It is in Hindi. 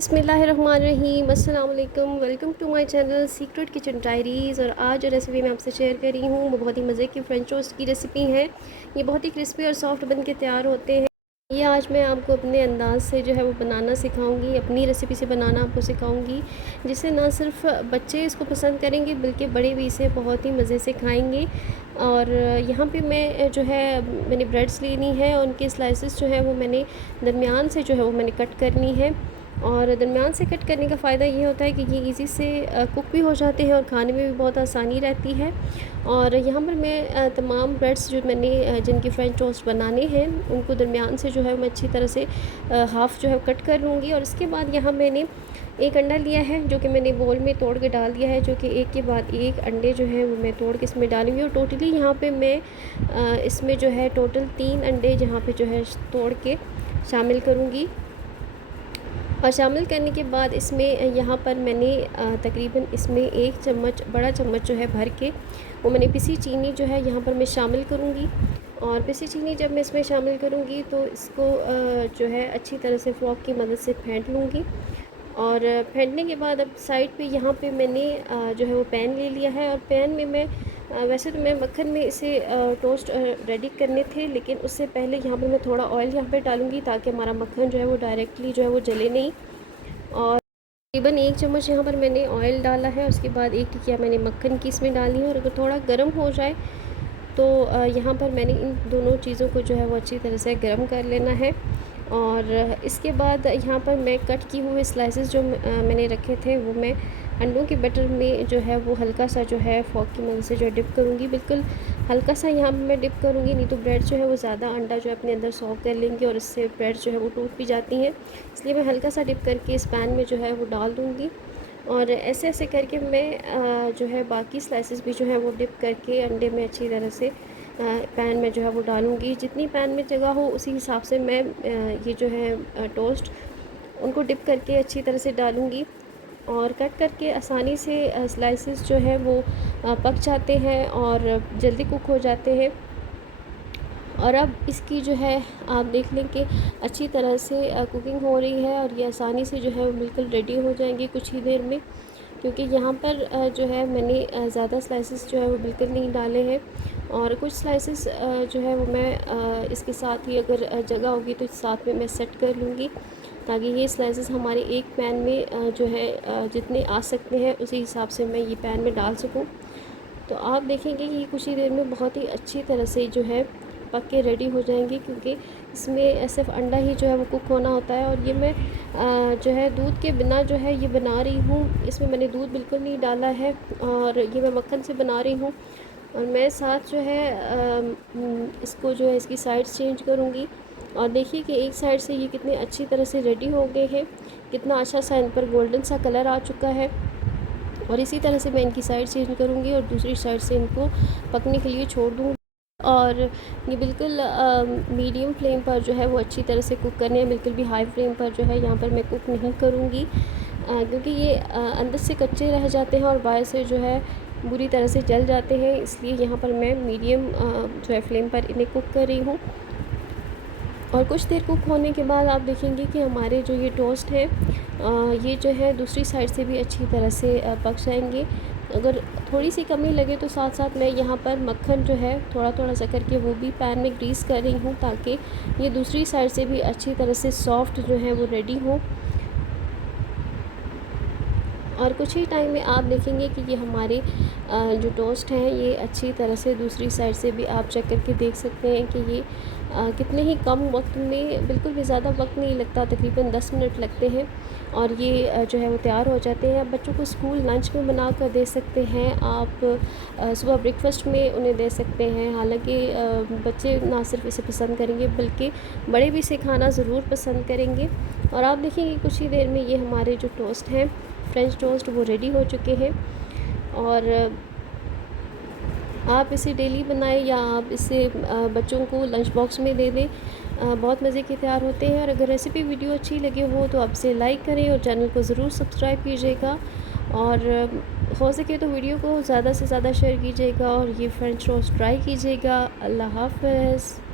बिस्मिल्लाहिर्रहमानिर्रहीम, अस्सलाम वालेकुम। Welcome to my channel secret kitchen diaries. और आज जो रेसिपी मैं आपसे शेयर कर रही हूँ वो बहुत ही मज़े की फ्रेंच टोस्ट की रेसिपी है। ये बहुत ही क्रिस्पी और सॉफ्ट बन के तैयार होते हैं। ये आज मैं आपको अपने अंदाज़ से जो है वो बनाना सिखाऊंगी, अपनी रेसिपी से बनाना आपको सिखाऊंगी, जिससे ना सिर्फ बच्चे इसको पसंद करेंगे बल्कि बड़े भी इसे बहुत ही मज़े से खाएंगे। और यहाँ पे मैं जो है मैंने ब्रेड्स लेनी है और उनके स्लाइसेस जो है वो मैंने दरमियान से जो है वो मैंने कट करनी है। और दरमियान से कट करने का फ़ायदा ये होता है कि ये इजी से कुक भी हो जाते हैं और खाने में भी बहुत आसानी रहती है। और यहाँ पर मैं तमाम ब्रेड्स जो मैंने जिनकी फ्रेंच टोस्ट बनाने हैं उनको दरमियान से जो है मैं अच्छी तरह से हाफ़ जो है कट कर लूँगी। और इसके बाद यहाँ मैंने एक अंडा लिया है जो कि मैंने बोल में तोड़ के डाल दिया है, जो कि एक के बाद एक अंडे जो है वो मैं तोड़ के इसमें डालूँगी। और टोटली यहाँ पे मैं इसमें जो है टोटल 3 अंडे जहाँ पे जो है तोड़ के शामिल करूँगी। और शामिल करने के बाद इसमें यहाँ पर मैंने तकरीबन इसमें 1 चम्मच बड़ा चम्मच जो है भर के वो मैंने पिसी चीनी जो है यहाँ पर मैं शामिल करूँगी। और पिसी चीनी जब मैं इसमें शामिल करूँगी तो इसको जो है अच्छी तरह से फ़ोर्क की मदद से फेंट लूँगी। और फेंटने के बाद अब साइड पे यहाँ पे मैंने जो है वो पैन ले लिया है। और पैन में मैं वैसे तो मैं मक्खन में इसे टोस्ट रेडी करने थे, लेकिन उससे पहले यहाँ पे मैं थोड़ा ऑयल यहाँ पे डालूँगी ताकि हमारा मक्खन जो है वो डायरेक्टली जो है वो जले नहीं। और तकरीबन 1 चम्मच यहाँ पर मैंने ऑयल डाला है। उसके बाद 1 टिकिया मैंने मक्खन की इसमें डाली है। और अगर थोड़ा गर्म हो जाए तो यहाँ पर मैंने इन दोनों चीज़ों को जो है वो अच्छी तरह से गर्म कर लेना है। और इसके बाद यहाँ पर मैं कट किए हुए स्लाइसेस जो मैंने रखे थे वो मैं अंडों के बटर में जो है वो हल्का सा जो है फोक की मदद से जो डिप करूँगी। बिल्कुल हल्का सा यहाँ पर मैं डिप करूँगी, नहीं तो ब्रेड जो है वो ज़्यादा अंडा जो है अपने अंदर सॉक कर लेंगे और इससे ब्रेड जो है वो टूट भी जाती हैं। इसलिए मैं हल्का सा डिप करके इस पैन में जो है वो डाल दूँगी। और ऐसे ऐसे करके मैं जो है बाकी स्लाइसेस भी जो है वो डिप करके अंडे में अच्छी तरह से पैन में जो है वो डालूँगी। जितनी पैन में जगह हो उसी हिसाब से मैं ये जो है टोस्ट उनको डिप करके अच्छी तरह से डालूँगी। और कट करके आसानी से स्लाइसेस जो है वो पक जाते हैं और जल्दी कुक हो जाते हैं। और अब इसकी जो है आप देख लें कि अच्छी तरह से कुकिंग हो रही है और ये आसानी से जो है वो बिल्कुल रेडी हो जाएंगे कुछ ही देर में। क्योंकि यहाँ पर जो है मैंने ज़्यादा स्लाइसेस जो है वो बिल्कुल नहीं डाले हैं। और कुछ स्लाइसेस जो है वो मैं इसके साथ ही अगर जगह होगी तो साथ में मैं सेट कर लूँगी, ताकि ये स्लाइसेस हमारे एक पैन में जो है जितने आ सकते हैं उसी हिसाब से मैं ये पैन में डाल सकूँ। तो आप देखेंगे कि ये कुछ ही देर में बहुत ही अच्छी तरह से जो है पक के रेडी हो जाएंगे, क्योंकि इसमें सिर्फ अंडा ही जो है वो कुक होना होता है। और ये मैं जो है दूध के बिना जो है ये बना रही हूँ, इसमें मैंने दूध बिल्कुल नहीं डाला है। और ये मैं मक्खन से बना रही हूँ। और मैं साथ जो है इसको जो है इसकी साइड्स चेंज करूँगी। और देखिए कि एक साइड से ये कितने अच्छी तरह से रेडी हो गए हैं, कितना अच्छा सा इन पर गोल्डन सा कलर आ चुका है। और इसी तरह से मैं इनकी साइड चेंज करूँगी और दूसरी साइड से इनको पकने के लिए छोड़ दूँगी। और ये बिल्कुल मीडियम फ्लेम पर जो है वो अच्छी तरह से कुक करने हैं, बिल्कुल भी हाई फ्लेम पर जो है यहाँ पर मैं कुक नहीं करूँगी, क्योंकि ये अंदर से कच्चे रह जाते हैं और बाहर से जो है बुरी तरह से जल जाते हैं। इसलिए यहाँ पर मैं मीडियम जो है फ्लेम पर इन्हें कुक कर रही हूँ। और कुछ देर कुक होने के बाद आप देखेंगे कि हमारे जो ये टोस्ट हैं ये जो है दूसरी साइड से भी अच्छी तरह से पक जाएंगे। अगर थोड़ी सी कमी लगे तो साथ साथ मैं यहाँ पर मक्खन जो है थोड़ा थोड़ा सा करके वो भी पैन में ग्रीस कर रही हूँ, ताकि ये दूसरी साइड से भी अच्छी तरह से सॉफ्ट जो है वो रेडी हो। और कुछ ही टाइम में आप देखेंगे कि ये हमारे जो टोस्ट हैं ये अच्छी तरह से दूसरी साइड से भी आप चेक करके देख सकते हैं कि ये कितने ही कम वक्त में, बिल्कुल भी ज़्यादा वक्त नहीं लगता, तकरीबन 10 मिनट लगते हैं और ये जो है वो तैयार हो जाते हैं। आप बच्चों को स्कूल लंच में बना कर दे सकते हैं, आप सुबह ब्रेकफास्ट में उन्हें दे सकते हैं। हालांकि बच्चे ना सिर्फ इसे पसंद करेंगे बल्कि बड़े भी इसे खाना ज़रूर पसंद करेंगे। और आप देखेंगे कुछ ही देर में ये हमारे जो टोस्ट हैं फ्रेंच टोस्ट वो रेडी हो चुके हैं। और आप इसे डेली बनाएं या आप इसे बच्चों को लंच बॉक्स में दे दें, बहुत मज़े के तैयार होते हैं। और अगर रेसिपी वीडियो अच्छी लगे हो तो आप इसे लाइक करें और चैनल को ज़रूर सब्सक्राइब कीजिएगा। और हो सके तो वीडियो को ज़्यादा से ज़्यादा शेयर कीजिएगा और ये फ्रेंच टोस्ट ट्राई कीजिएगा। अल्लाह हाफ़िज़।